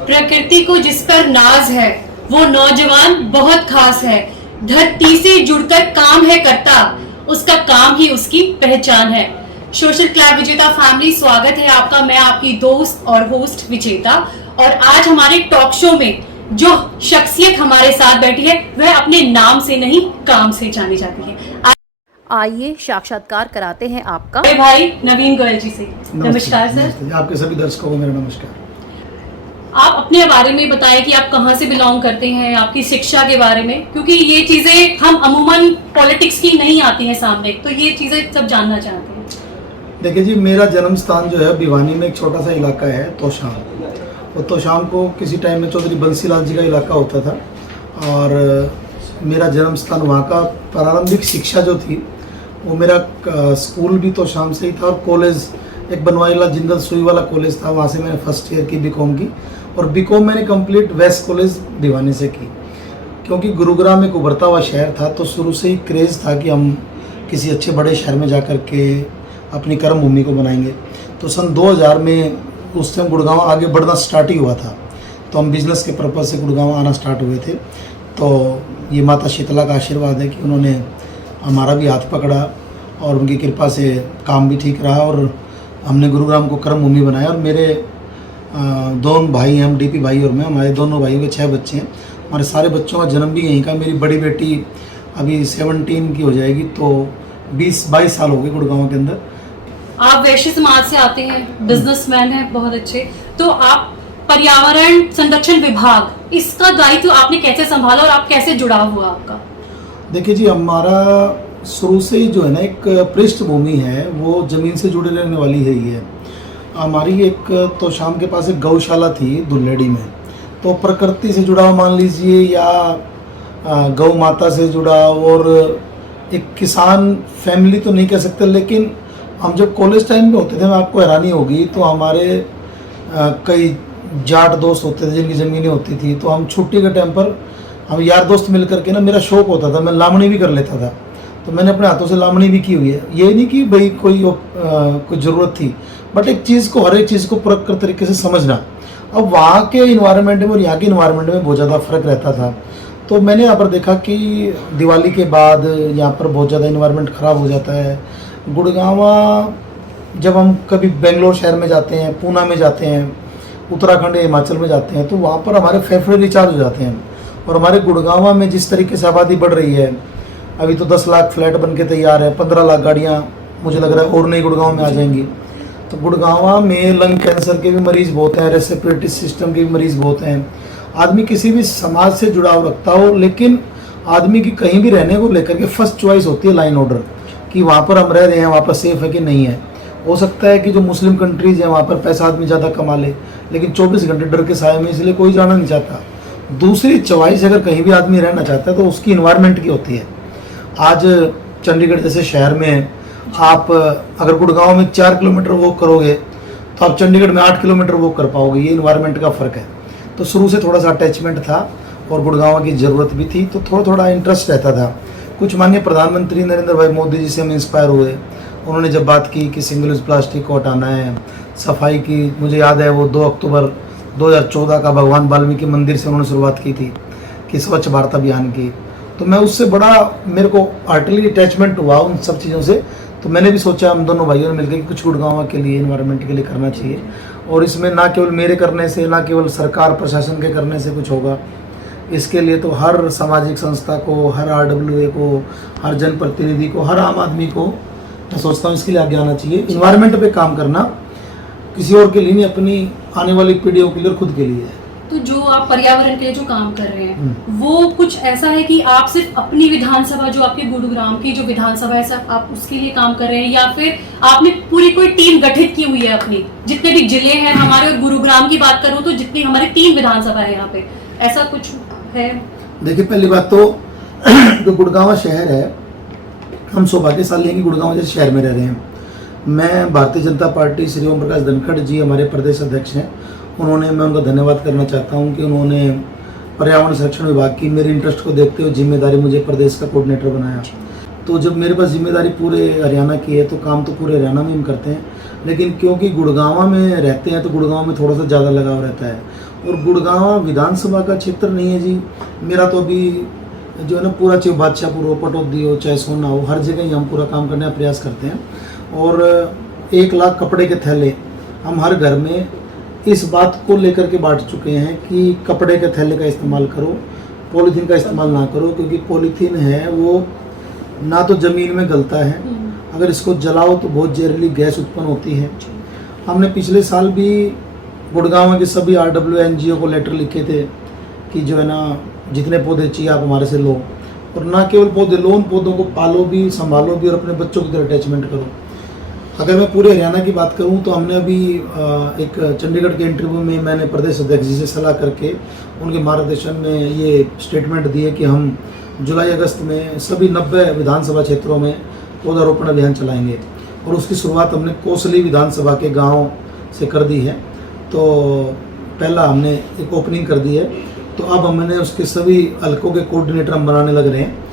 प्रकृति को जिस पर नाज है वो नौजवान बहुत खास है। धरती से जुड़कर काम है करता, उसका काम ही उसकी पहचान है। सोशल क्लब विजेता फैमिली, स्वागत है आपका। मैं आपकी दोस्त और होस्ट विजेता, और आज हमारे टॉक शो में जो शख्सियत हमारे साथ बैठी है वह अपने नाम से नहीं काम से जानी जाती है। आइए साक्षात्कार कराते हैं आपका भाई नवीन गोयल जी से। नमस्कार सर। आपके सभी दर्शकों को मेरा नमस्कार। आप अपने बारे में बताएं कि आप कहां से बिलोंग करते हैं, आपकी शिक्षा के बारे में, क्योंकि ये चीजें हम अमूमन पॉलिटिक्स की नहीं आती हैं सामने, तो ये चीजें सब जानना चाहते हैं। देखिए जी, मेरा जन्म स्थान जो है भिवानी में एक छोटा सा इलाका है तोशाम। और तोशाम को किसी टाइम में चौधरी बंसीलाल जी का इलाका होता था, और मेरा जन्म स्थान वहाँ का प्रारंभिक शिक्षा जो थी वो मेरा स्कूल भी तोशाम से ही था, और कॉलेज एक बनवारीला जिंदल सुई वाला कॉलेज था, वहाँ से मैंने फर्स्ट ईयर की बीकॉम की, और बीकॉम मैंने कंप्लीट वेस्ट कॉलेज भिवानी से की। क्योंकि गुरुग्राम एक उभरता हुआ शहर था, तो शुरू से ही क्रेज़ था कि हम किसी अच्छे बड़े शहर में जा कर के अपनी कर्म भूमि को बनाएंगे। तो सन 2000 में उस टाइम गुड़गांव आगे बढ़ना स्टार्ट ही हुआ था, तो हम बिज़नेस के पर्पज़ से गुड़गांव आना स्टार्ट हुए थे। तो ये माता शीतला का आशीर्वाद है कि उन्होंने हमारा भी हाथ पकड़ा, और उनकी कृपा से काम भी ठीक रहा, और हमने गुरुग्राम को कर्म भूमि बनाया। और मेरे दोनों भाई हैं, हम डीपी भाई और मैं, हमारे दोनों भाइयों के 6 बच्चे हैं। हमारे सारे बच्चों का जन्म भी यहीं का। मेरी बड़ी बेटी अभी 17 की हो जाएगी, तो 20-22 साल हो गए गुड़गांव के अंदर। आप वैश्य समाज से आते हैं, बिजनेसमैन हैं, बहुत अच्छे। तो आप पर्यावरण संरक्षण विभाग, इसका दायित्व आपने कैसे संभाला और आप कैसे जुड़ाव हुआ आपका? देखिए जी, हमारा शुरू से ही जो है ना एक पृष्ठभूमि है, वो ज़मीन से जुड़े रहने वाली है ही है। हमारी एक तोशाम के पास एक गौशाला थी दुल्हेड़ी में, तो प्रकृति से जुड़ा मान लीजिए, या गौ माता से जुड़ा, और एक किसान फैमिली तो नहीं कह सकते, लेकिन हम जब कॉलेज टाइम में होते थे, मैं आपको हैरानी होगी, तो हमारे कई जाट दोस्त होते थे जिनकी ज़मीनें होती थी, तो हम छुट्टी के टाइम पर हम यार दोस्त मिल करके ना, मेरा शौक होता था, मैं लामड़ी भी कर लेता था। तो मैंने अपने हाथों से लामड़ी भी की हुई है। ये नहीं कि भाई कोई ज़रूरत थी, बट एक चीज़ को, हर एक चीज़ को प्रखर तरीके से समझना। अब वहाँ के इन्वायरमेंट में और यहाँ के इन्वायरमेंट में बहुत ज़्यादा फ़र्क रहता था। तो मैंने यहाँ पर देखा कि दिवाली के बाद यहाँ पर बहुत ज़्यादा इन्वायरमेंट ख़राब हो जाता है। गुड़गांव, जब हम कभी बेंगलोर शहर में जाते हैं, पूना में जाते हैं, उत्तराखंड या हिमाचल में जाते हैं, तो वहाँ पर हमारे फेफड़े रिचार्ज हो जाते हैं। और हमारे गुड़गांव में जिस तरीके से आबादी बढ़ रही है, अभी तो 10 लाख फ्लैट बन के तैयार है, 15 लाख गाड़ियाँ मुझे लग रहा है और नई गुड़गांव में आ जाएंगी। तो गुड़गांव में लंग कैंसर के भी मरीज़ बहुत हैं, रेस्पिरेटरी सिस्टम के भी मरीज़ बहुत हैं। आदमी किसी भी समाज से जुड़ाव रखता हो, लेकिन आदमी की कहीं भी रहने को लेकर के फर्स्ट चॉइस होती है लाइन ऑर्डर, कि वहाँ पर हम रह रहे हैं, वहाँ पर सेफ है कि नहीं है। हो सकता है कि जो मुस्लिम कंट्रीज़ हैं वहाँ पर पैसा आदमी ज़्यादा कमा ले, लेकिन 24 घंटे डर के साए में, इसलिए कोई जाना नहीं चाहता। दूसरी चॉइस अगर कहीं भी आदमी रहना चाहता है तो उसकी इन्वायरमेंट की होती है। आज चंडीगढ़ जैसे शहर में आप अगर गुड़गांव में 4 किलोमीटर वॉक करोगे, तो आप चंडीगढ़ में 8 किलोमीटर वॉक कर पाओगे। ये इन्वायरमेंट का फ़र्क है। तो शुरू से थोड़ा सा अटैचमेंट था, और गुड़गांव की ज़रूरत भी थी, तो थोड़ा थोड़ा इंटरेस्ट रहता था। कुछ माननीय प्रधानमंत्री नरेंद्र भाई मोदी जी से हम इंस्पायर हुए। उन्होंने जब बात की कि सिंगल यूज़ प्लास्टिक को हटाना है, सफाई की, मुझे याद है वो 2 अक्टूबर 2014 का भगवान वाल्मीकि मंदिर से उन्होंने शुरुआत की थी कि स्वच्छ भारत अभियान की। तो मैं उससे बड़ा, मेरे को हार्टली अटैचमेंट हुआ उन सब चीज़ों से। तो मैंने भी सोचा हम दोनों भाइयों ने मिलकर कि कुछ गुड़गांव के लिए, इन्वायरमेंट के लिए करना चाहिए। और इसमें ना केवल मेरे करने से, ना केवल सरकार प्रशासन के करने से कुछ होगा। इसके लिए तो हर सामाजिक संस्था को, हर RWA को, हर जनप्रतिनिधि को, हर आम आदमी को, मैं सोचता हूँ इसके लिए आगे आना चाहिए। इन्वायरमेंट पे काम करना किसी और के लिए नहीं, अपनी आने वाली पीढ़ियों के लिए और खुद के लिए है। तो जो आप पर्यावरण के लिए जो काम कर रहे हैं, वो कुछ ऐसा है कि आप सिर्फ अपनी विधानसभा, जो आपके गुरुग्राम की जो विधानसभा है सर, आप उसके लिए काम कर रहे हैं, या फिर आपने पूरी कोई टीम गठित की हुई है अपनी? जितने भी जिले हैं हमारे, गुरुग्राम की बात करूं तो जितनी हमारी 3 विधानसभा है यहाँ पे, ऐसा कुछ है? देखिए, पहली बात तो जो गुड़गांव शहर है, हम सौभाग्यशाली हैं कि गुड़गांव जैसे शहर में रह रहे हैं। मैं भारतीय जनता पार्टी, श्री ओम प्रकाश धनखड़ जी हमारे प्रदेश अध्यक्ष हैं, मैं उनका धन्यवाद करना चाहता हूं कि उन्होंने पर्यावरण संरक्षण विभाग की मेरे इंटरेस्ट को देखते हुए जिम्मेदारी मुझे प्रदेश का कोऑर्डिनेटर बनाया। तो जब मेरे पास जिम्मेदारी पूरे हरियाणा की है, तो काम तो पूरे हरियाणा में हम करते हैं, लेकिन क्योंकि गुड़गांव में रहते हैं तो गुड़गांव में थोड़ा सा ज़्यादा लगाव रहता है। और गुड़गांव विधानसभा का क्षेत्र नहीं है जी। मेरा तो अभी जो है ना पूरा, चाहे बादशाहपुर हो, पटौदी हो, चाहे सोना हो, हर जगह ही हम पूरा काम करने का प्रयास करते हैं। और 1 लाख कपड़े के थैले हम हर घर में इस बात को लेकर के बांट चुके हैं कि कपड़े के थैले का इस्तेमाल करो, पॉलीथीन का इस्तेमाल ना करो, क्योंकि पॉलीथीन है वो ना तो ज़मीन में गलता है, अगर इसको जलाओ तो बहुत जहरीली गैस उत्पन्न होती है। हमने पिछले साल भी गुड़गांव के सभी RWNGO को लेटर लिखे थे कि जो है ना जितने पौधे चाहिए आप हमारे से लो, और ना केवल पौधे लो, उन पौधों को पालो भी, संभालो भी और अपने बच्चों की तरह अटैचमेंट करो। अगर मैं पूरे हरियाणा की बात करूं तो हमने अभी एक चंडीगढ़ के इंटरव्यू में मैंने प्रदेश अध्यक्ष जी से सलाह करके उनके मार्गदर्शन में ये स्टेटमेंट दिए कि हम जुलाई अगस्त में सभी 90 विधानसभा क्षेत्रों में पौधारोपण अभियान चलाएंगे, और उसकी शुरुआत हमने कोसली विधानसभा के गाँव से कर दी है। तो पहला हमने एक ओपनिंग कर दी है, तो अब हमने उसके सभी हलकों के कोऑर्डिनेटर हम बनाने लग रहे हैं।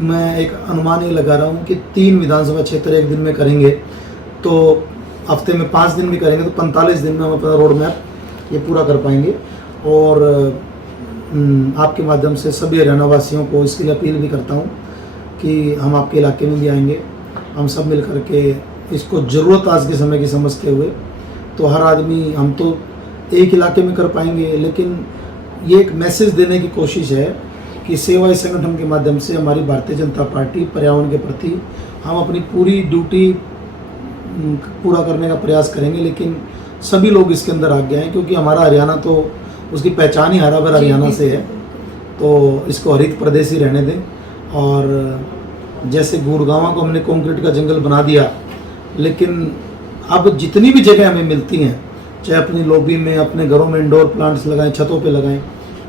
मैं एक अनुमान ही लगा रहा हूँ कि 3 विधानसभा क्षेत्र एक दिन में करेंगे, तो हफ्ते में 5 दिन भी करेंगे तो 45 दिन में हम अपना रोड मैप ये पूरा कर पाएंगे। और आपके माध्यम से सभी हरियाणा वासियों को इसके लिए अपील भी करता हूँ कि हम आपके इलाके में भी आएंगे, हम सब मिल कर के इसको ज़रूरत आज के समय की समझते हुए, तो हर आदमी, हम तो एक इलाके में कर पाएंगे, लेकिन ये एक मैसेज देने की कोशिश है कि सेवा संगठन के माध्यम से हमारी भारतीय जनता पार्टी पर्यावरण के प्रति हम अपनी पूरी ड्यूटी पूरा करने का प्रयास करेंगे। लेकिन सभी लोग इसके अंदर आगे आए, क्योंकि हमारा हरियाणा तो उसकी पहचान ही हरा भरा हरियाणा से है, तो इसको हरित प्रदेश ही रहने दें। और जैसे गुड़गांव को हमने कंक्रीट का जंगल बना दिया, लेकिन अब जितनी भी जगह हमें मिलती हैं, चाहे अपनी लॉबी में, अपने घरों में इंडोर प्लांट्स लगाएं, छतों पे लगाएं,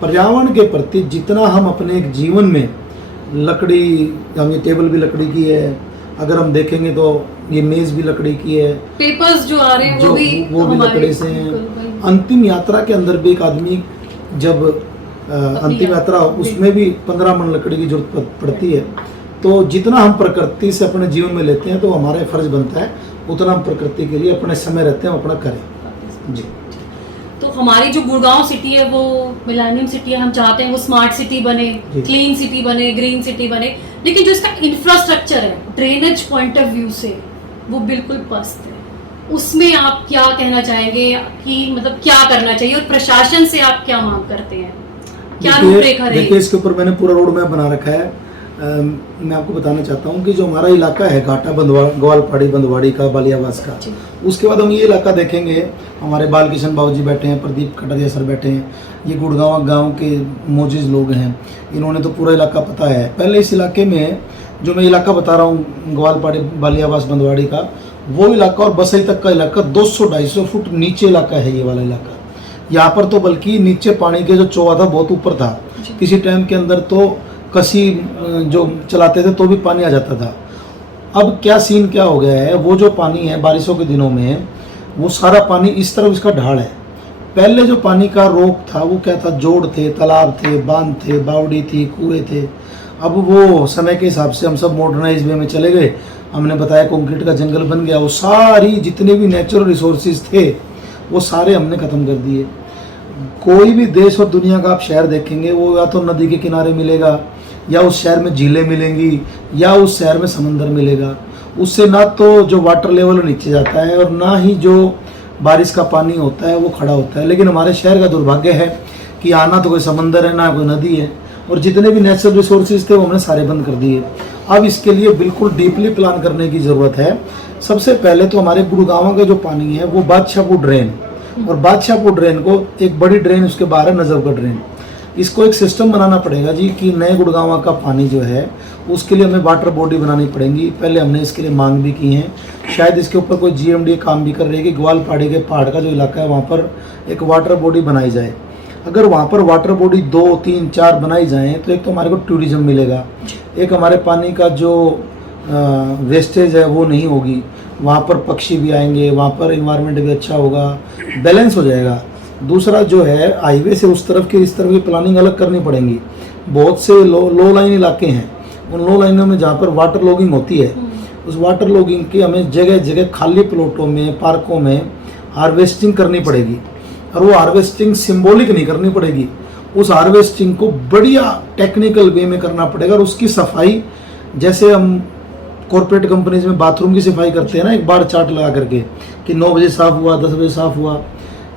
पर्यावरण के प्रति जितना हम अपने एक जीवन में लकड़ी, हम ये टेबल भी लकड़ी की है, अगर हम देखेंगे तो ये मेज़ भी लकड़ी की है, पेपर्स जो आ रहे हैं वो भी लकड़ी से हैं। अंतिम यात्रा के अंदर भी एक आदमी जब अंतिम यात्रा, उसमें भी 15 मन लकड़ी की जरूरत पड़ती है। तो जितना हम प्रकृति से अपने जीवन में लेते हैं तो हमारा फर्ज बनता है उतना हम प्रकृति के लिए अपने समय रहते हैं अपना करें जी। तो हमारी जो गुड़गांव सिटी है वो मिलेनियम सिटी है, हम चाहते हैं वो स्मार्ट सिटी बने, क्लीन सिटी बने, ग्रीन सिटी बने, लेकिन जो इसका इंफ्रास्ट्रक्चर है ड्रेनेज पॉइंट ऑफ व्यू से वो बिल्कुल पस्त है। उसमें आप क्या कहना चाहेंगे कि मतलब क्या करना चाहिए, और प्रशासन से आप क्या मांग करते हैं, क्या रूपरेखा रहेगी? देखिए, इसके ऊपर मैंने पूरा रोड मैप बना रखा है। मैं आपको बताना चाहता हूँ कि जो हमारा इलाका है घाटा ग्वालपाड़ी बंदवाड़ी का, बालियावास का, उसके बाद हम ये इलाका देखेंगे। हमारे बाल किशन बाबू जी बैठे हैं, प्रदीप कटारिया सर बैठे हैं, ये गुड़गांव गांव के मोजिज लोग हैं, इन्होंने तो पूरा इलाका पता है। पहले इस इलाके में जो मैं इलाका बता रहा हूँ ग्वालपाड़ी बालियावास बंदवाड़ी का, वो इलाका और बसई तक का इलाका 200-250 फुट नीचे इलाका है ये वाला इलाका। यहाँ पर तो बल्कि नीचे पानी के जो चौवा था बहुत ऊपर था, किसी टाइम के अंदर तो कसी जो चलाते थे तो भी पानी आ जाता था। अब क्या सीन क्या हो गया है, वो जो पानी है बारिशों के दिनों में वो सारा पानी इस तरफ इसका ढाल है। पहले जो पानी का रोक था वो क्या था, जोड़ थे, तालाब थे, बांध थे, बावड़ी थी, कुएं थे। अब वो समय के हिसाब से हम सब मॉडर्नाइज वे में चले गए। हमने बताया कंक्रीट का जंगल बन गया, वो सारी जितने भी नेचुरल रिसोर्सेज थे वो सारे हमने ख़त्म कर दिए। कोई भी देश और दुनिया का आप शहर देखेंगे वो या तो नदी के किनारे मिलेगा, या उस शहर में झीलें मिलेंगी, या उस शहर में समंदर मिलेगा। उससे ना तो जो वाटर लेवल नीचे जाता है और ना ही जो बारिश का पानी होता है वो खड़ा होता है। लेकिन हमारे शहर का दुर्भाग्य है कि आना तो कोई समंदर है ना कोई नदी है, और जितने भी नेचुरल रिसोर्सेज थे वो हमने सारे बंद कर दिए। अब इसके लिए बिल्कुल डीपली प्लान करने की ज़रूरत है। सबसे पहले तो हमारे गुड़गांव का जो पानी है वो बादशाहपुर ड्रेन, और बादशाहपुर ड्रेन को एक बड़ी ड्रेन उसके बाहर है नजफगढ़ ड्रेन, इसको एक सिस्टम बनाना पड़ेगा जी कि नए गुड़गांव का पानी जो है उसके लिए हमें वाटर बॉडी बनानी पड़ेगी। पहले हमने इसके लिए मांग भी की है, शायद इसके ऊपर कोई GMD काम भी कर रही है कि ग्वालपाड़ी के पहाड़ का जो इलाका है वहाँ पर एक वाटर बॉडी बनाई जाए। अगर वहाँ पर वाटर बॉडी 2, 3, 4 बनाई जाएँ तो एक तो हमारे को टूरिज्म मिलेगा, एक हमारे पानी का जो वेस्टेज है वो नहीं होगी, वहाँ पर पक्षी भी आएंगे, वहाँ पर इन्वायरमेंट भी अच्छा होगा, बैलेंस हो जाएगा। दूसरा जो है हाईवे से उस तरफ की इस तरफ की प्लानिंग अलग करनी पड़ेगी। बहुत से लो लाइन इलाके हैं, उन लो लाइनों में जहाँ पर वाटर लॉगिंग होती है उस वाटर लॉगिंग की हमें जगह जगह खाली प्लॉटों में, पार्कों में हार्वेस्टिंग करनी पड़ेगी। और वो हार्वेस्टिंग सिंबॉलिक नहीं करनी पड़ेगी, उस हार्वेस्टिंग को बढ़िया टेक्निकल वे में करना पड़ेगा। और उसकी सफाई जैसे हम कॉर्पोरेट कंपनीज में बाथरूम की सफाई करते हैं ना, एक बार चार्ट लगा करके कि 9 बजे साफ हुआ, 10 बजे साफ हुआ,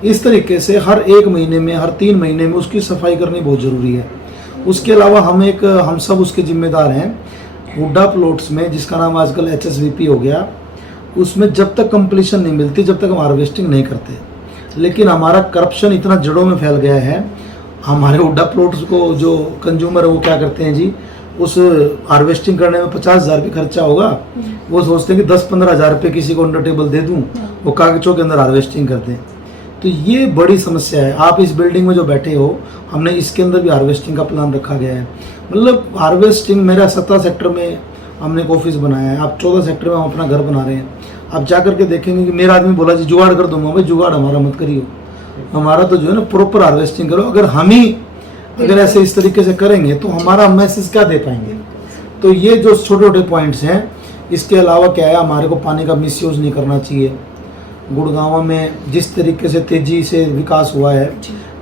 इस तरीके से हर 1 महीने में, हर 3 महीने में उसकी सफाई करनी बहुत ज़रूरी है। उसके अलावा हम सब उसके जिम्मेदार हैं। हुड्डा प्लॉट्स में, जिसका नाम आजकल HSVP हो गया, उसमें जब तक कंप्लीशन नहीं मिलती, जब तक हम हार्वेस्टिंग नहीं करते। लेकिन हमारा करप्शन इतना जड़ों में फैल गया है, हमारे हुड्डा प्लॉट्स को जो कंज्यूमर है वो क्या करते हैं जी, उस हार्वेस्टिंग करने में 50,000 रुपये खर्चा होगा, वो सोचते हैं कि 10-15 हज़ार रुपये किसी को अंडर टेबल दे दूं, वो कागजों के अंदर हार्वेस्टिंग कर दें। तो ये बड़ी समस्या है। आप इस बिल्डिंग में जो बैठे हो, हमने इसके अंदर भी हार्वेस्टिंग का प्लान रखा गया है। मतलब हार्वेस्टिंग, मेरा 17 सेक्टर में हमने एक ऑफिस बनाया है, आप 14 सेक्टर में हम अपना घर बना रहे हैं। आप जा करके देखेंगे कि मेरा आदमी बोला जी जुगाड़ कर दूंगा, भाई जुगाड़ हमारा मत करियो, हमारा तो जो है ना प्रॉपर हार्वेस्टिंग करो। अगर ऐसे इस तरीके से करेंगे तो हमारा मैसेज क्या दे पाएंगे। तो ये जो छोटे छोटे पॉइंट्स हैं, इसके अलावा क्या है, हमारे को पानी का मिसयूज़ नहीं करना चाहिए। गुड़गांव में जिस तरीके से तेज़ी से विकास हुआ है,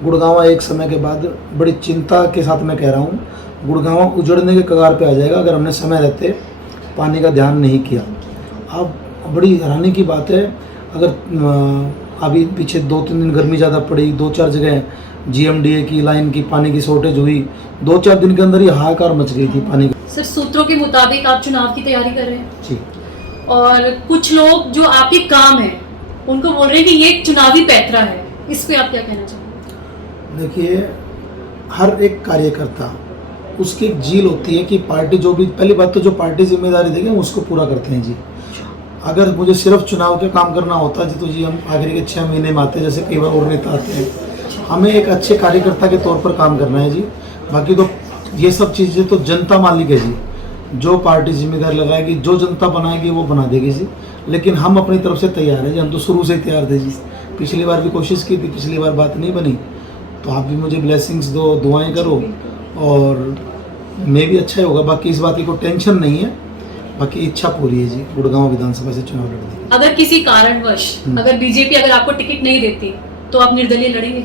गुड़गांव एक समय के बाद, बड़ी चिंता के साथ मैं कह रहा हूँ, गुड़गांव उजड़ने के कगार पे आ जाएगा अगर हमने समय रहते पानी का ध्यान नहीं किया। अब बड़ी हैरानी की बात है, अगर अभी पीछे 2-3 दिन गर्मी ज़्यादा पड़ी, 2-4 जगह GMDA की लाइन की पानी की शॉर्टेज हुई, 2-4 दिन के अंदर ही हाहाकार मच गई थी पानी का। सर, सूत्रों के मुताबिक आप चुनाव की तैयारी कर रहे हैं जी, और कुछ लोग जो आपके काम है उनको बोल रहे हैं कि ये एक चुनावी पैतरा है, इस पे आप क्या कहना चाहेंगे? देखिए, हर एक कार्यकर्ता, उसकी एक झील होती है कि पार्टी जो भी, पहली बात तो जो पार्टी जिम्मेदारी देगी हम उसको पूरा करते हैं जी। अगर मुझे सिर्फ चुनाव का काम करना होता जी, तो जी हम आखिरी के 6 महीने में आते, जैसे कई बार और नेता आते हैं। हमें एक अच्छे कार्यकर्ता के तौर पर काम करना है जी। बाकी तो ये सब चीज़ें तो जनता मालिक है जी, जो पार्टी जिम्मेदारी लगाएगी, जो जनता बनाएगी वो बना देगी जी। लेकिन हम अपनी तरफ से तैयार हैं जी, हम तो शुरू से तैयार थे जी। पिछली बार भी कोशिश की थी, पिछली बार बात नहीं बनी, तो आप भी मुझे ब्लेसिंग्स दो, दुआएं करो, और मैं भी अच्छा ही होगा। बाकी इस बात की कोई टेंशन नहीं है, बाकी इच्छा पूरी है जी, गुड़गांव विधानसभा से चुनाव लड़ने की। अगर किसी कारणवश अगर बीजेपी अगर आपको टिकट नहीं देती तो आप निर्दलीय लड़ेंगे?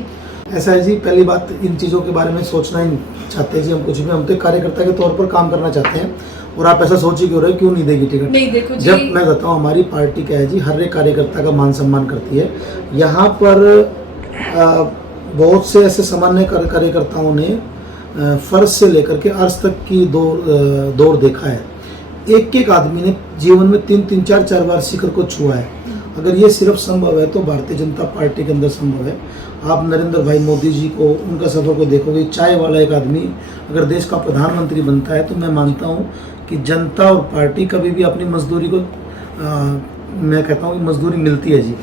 ऐसा है जी, पहली बात, इन चीज़ों के बारे में सोचना ही चाहते हैं जी हम कुछ भी। हम तो कार्यकर्ता के तौर पर काम करना चाहते हैं, और आप ऐसा सोच ही क्यों रहे, क्यों नहीं देगी टिकट? नहीं, देखो जी, जब मैं कहता हूँ हमारी पार्टी क्या है जी, हर एक कार्यकर्ता का मान सम्मान करती है। यहाँ पर बहुत से ऐसे सामान्य कार्यकर्ताओं ने फर्श से लेकर के अर्श तक की दौर देखा है। एक आदमी ने जीवन में 3-3, 4-4 बार शिखर को छुआ है। अगर ये सिर्फ संभव है तो भारतीय जनता पार्टी के अंदर संभव है। आप नरेंद्र भाई मोदी जी को, उनका सफर को देखोगे, चाय वाला एक आदमी अगर देश का प्रधानमंत्री बनता है, तो मैं मानता हूँ कि जनता और पार्टी कभी भी अपनी मजदूरी को, मैं कहता हूँ कि मजदूरी मिलती है जी,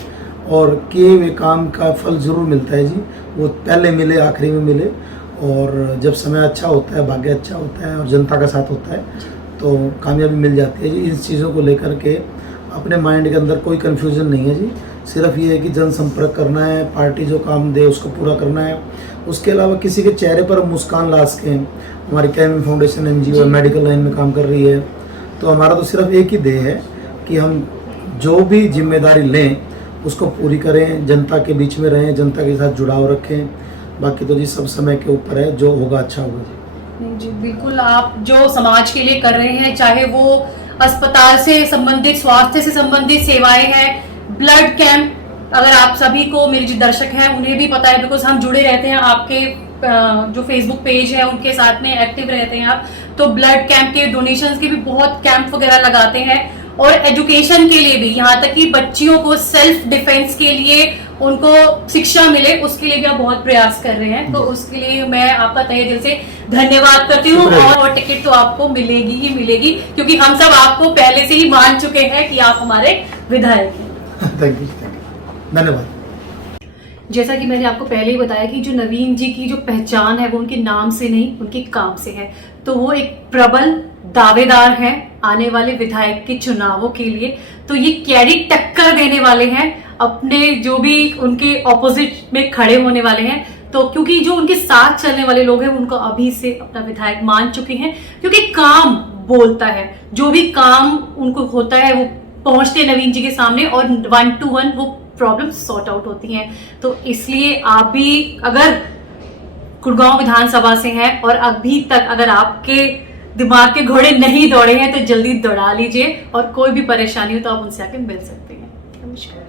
और किए हुए काम का फल ज़रूर मिलता है जी। वो पहले मिले, आखिरी में मिले, और जब समय अच्छा होता है, भाग्य अच्छा होता है और जनता का साथ होता है, तो कामयाबी मिल जाती है जी। इन चीज़ों को लेकर के अपने माइंड के अंदर कोई कन्फ्यूज़न नहीं है जी। सिर्फ ये है कि जनसंपर्क करना है, पार्टी जो काम दे उसको पूरा करना है। उसके अलावा किसी के चेहरे पर मुस्कान ला सकें। हमारी Cam Foundation NGO medical line में काम कर रही है, तो हमारा तो सिर्फ एक ही ध्येय है कि हम जो भी जिम्मेदारी लें उसको पूरी करें, जनता के बीच में रहें, जनता के साथ जुड़ाव रखें। बाकी तो जी सब समय के ऊपर है, जो होगा अच्छा होगा जी। नहीं जी, बिल्कुल, आप जो समाज के लिए कर रहे हैं, चाहे वो अस्पताल से संबंधित, स्वास्थ्य से संबंधित सेवाएं हैं, ब्लड कैंप, अगर आप सभी को, मेरे जो दर्शक हैं उन्हें भी पता है, बिकॉज हम जुड़े रहते हैं आपके जो फेसबुक पेज है उनके साथ में एक्टिव रहते हैं आप, तो ब्लड कैंप के, डोनेशंस के भी बहुत कैंप वगैरह लगाते हैं, और एजुकेशन के लिए भी, यहाँ तक कि बच्चियों को सेल्फ डिफेंस के लिए उनको शिक्षा मिले, उसके लिए भी आप बहुत प्रयास कर रहे हैं। तो उसके लिए मैं आपका तहे दिल से धन्यवाद करती हूँ, और टिकट तो आपको मिलेगी ही मिलेगी, क्योंकि हम सब आपको पहले से ही मान चुके हैं कि आप हमारे विधायक हैं। थैंक यू, धन्यवाद। जैसा कि मैंने आपको पहले ही बताया कि जो नवीन जी की जो पहचान है वो उनके नाम से नहीं, उनके काम से है। तो वो एक प्रबल दावेदार हैं आने वाले विधायक के चुनावों के लिए। तो ये कैडी टक्कर देने वाले हैं अपने जो भी उनके ऑपोजिट में खड़े होने वाले हैं। तो क्योंकि जो उनके साथ चलने वाले लोग हैं उनको अभी से अपना विधायक मान चुके हैं, क्योंकि काम बोलता है, जो भी काम उनको होता है वो पहुंचते नवीन जी के सामने और 1 to 1 वो प्रॉब्लम सॉर्ट आउट होती हैं। तो इसलिए आप भी अगर गुड़गांव विधानसभा से हैं और अभी तक अगर आपके दिमाग के घोड़े नहीं दौड़े हैं तो जल्दी दौड़ा लीजिए, और कोई भी परेशानी हो तो आप उनसे आके मिल सकते हैं। नमस्कार।